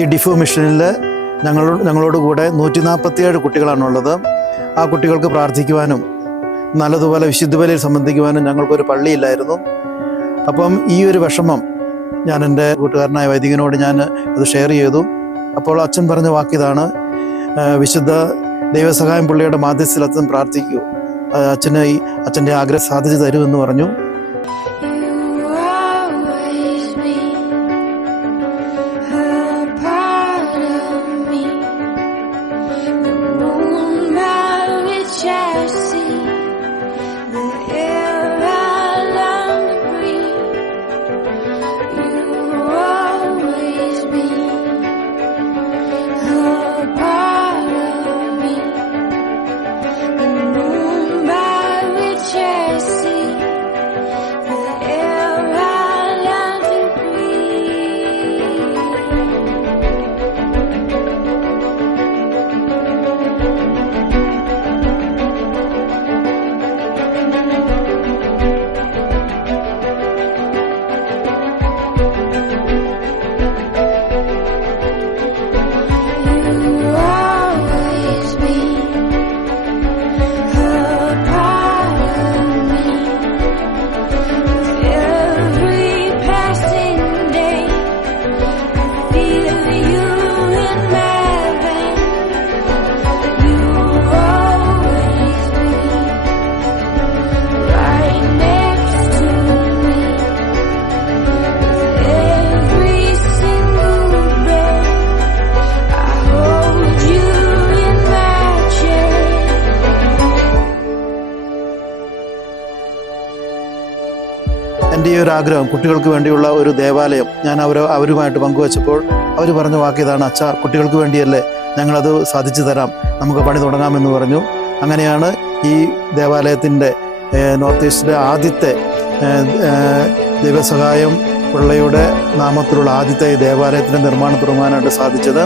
ഈ ഡിഫു മിഷനിൽ ഞങ്ങളോട് കൂടെ 147 കുട്ടികളാണുള്ളത്. ആ കുട്ടികൾക്ക് പ്രാർത്ഥിക്കുവാനും നല്ലതുപോലെ വിശുദ്ധ ബലിയിൽ സംബന്ധിക്കുവാനും ഞങ്ങൾക്കൊരു പള്ളിയില്ലായിരുന്നു. അപ്പം ഈ ഒരു വിഷമം ഞാൻ എൻ്റെ കൂട്ടുകാരനായ വൈദികനോട് ഞാൻ അത് ഷെയർ ചെയ്തു. അപ്പോൾ അച്ഛൻ പറഞ്ഞ വാക്കിതാണ്, വിശുദ്ധ ദൈവസഹായം പുള്ളിയുടെ മാധ്യസ്ഥത്തിൽ അച്ഛൻ പ്രാർത്ഥിക്കൂ, അച്ഛൻ്റെ ആഗ്രഹം സാധിച്ചു തരുമെന്ന് പറഞ്ഞു. എൻ്റെ ഈ ഒരു ആഗ്രഹം, കുട്ടികൾക്ക് വേണ്ടിയുള്ള ഒരു ദേവാലയം ഞാൻ അവരുമായിട്ട് പങ്കുവച്ചപ്പോൾ അവർ പറഞ്ഞ വാക്കിതാണ്, അച്ഛാ കുട്ടികൾക്ക് വേണ്ടിയല്ലേ, ഞങ്ങളത് സാധിച്ചു തരാം, നമുക്ക് പണി തുടങ്ങാമെന്ന് പറഞ്ഞു. അങ്ങനെയാണ് ഈ ദേവാലയത്തിൻ്റെ നോർത്ത് ഈസ്റ്റിലെ ആദ്യത്തെ ദൈവസഹായം പിള്ളയുടെ നാമത്തിലുള്ള ആദ്യത്തെ ഈ ദേവാലയത്തിൻ്റെ നിർമ്മാണം തുടങ്ങാനായിട്ട് സാധിച്ചത്.